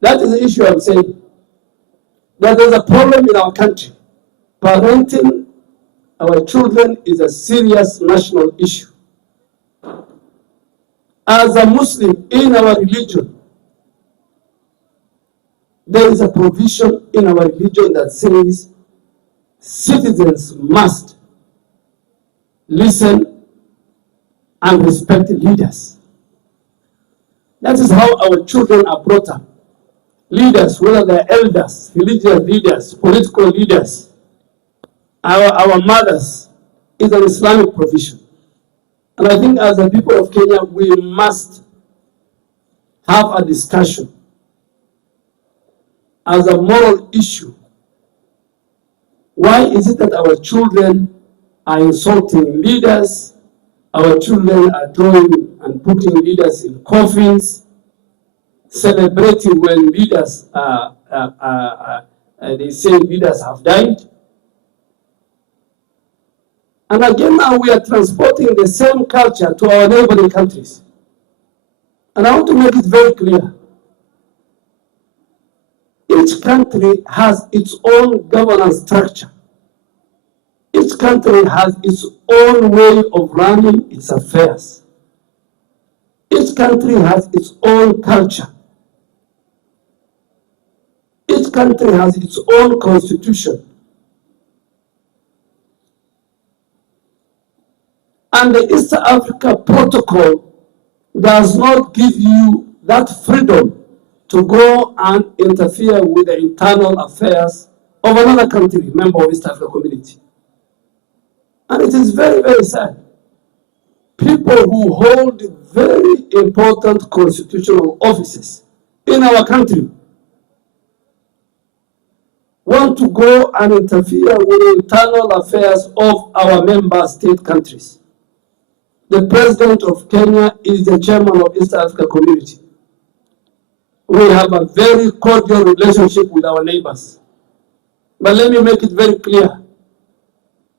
That is the issue I'm saying. That there's a problem in our country. Parenting our children is a serious national issue. As a Muslim in our religion, there is a provision in our religion that says citizens must listen and respect leaders. That is how our children are brought up. Leaders, whether they're elders, religious leaders, political leaders, our mothers, is an Islamic provision. And I think as a people of Kenya, we must have a discussion as a moral issue. Why is it that our children are insulting leaders? Our children are drawing and putting leaders in coffins, celebrating when leaders they say leaders have died. And again, now we are transporting the same culture to our neighboring countries. And I want to make it very clear. Each country has its own governance structure. Each country has its own way of running its affairs. Each country has its own culture. Each country has its own constitution. And the East Africa Protocol does not give you that freedom to go and interfere with the internal affairs of another country, member of East Africa Community. And it is very, very sad. People who hold very important constitutional offices in our country want to go and interfere with the internal affairs of our member state countries. The President of Kenya is the chairman of East Africa Community. We have a very cordial relationship with our neighbors. But let me make it very clear.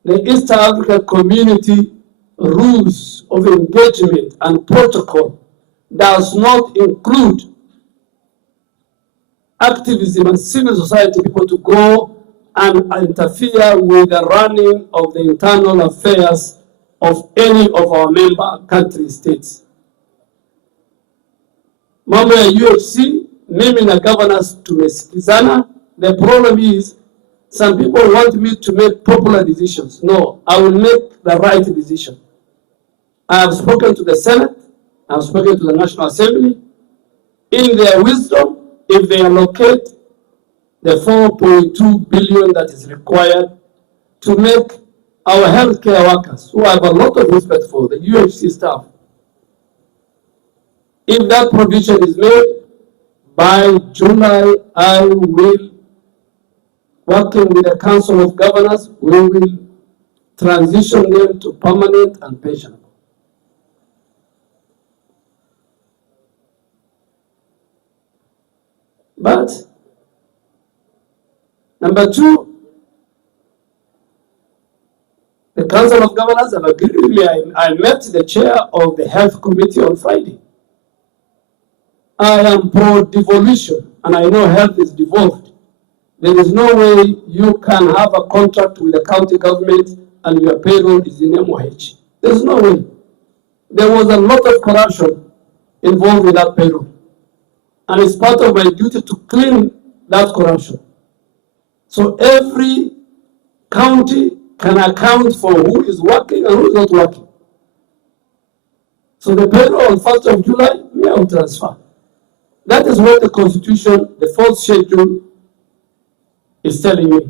The East Africa Community rules of engagement and protocol does not include activism and civil society people to go and interfere with the running of the internal affairs of any of our member country states. Mambo ya UHC, mimi na governors tumesikizana. The problem is some people want me to make popular decisions. No, I will make the right decision. I have spoken to the Senate, I have spoken to the National Assembly. In their wisdom, if they allocate the 4.2 billion that is required to make our healthcare workers, who I have a lot of respect for, the UHC staff, if that provision is made, by July, I will, working with the Council of Governors, we will transition them to permanent and pensionable. But, number two, the Council of Governors have agreed with me. I met the chair of the Health Committee on Friday. I am pro-devolution, and I know health is devolved. There is no way you can have a contract with the county government and your payroll is in MOH. There's no way. There was a lot of corruption involved with that payroll. And it's part of my duty to clean that corruption. So every county can account for who is working and who is not working. So the payroll on 1st of July, me, I will transfer. That is what the Constitution, the 4th schedule, is telling me.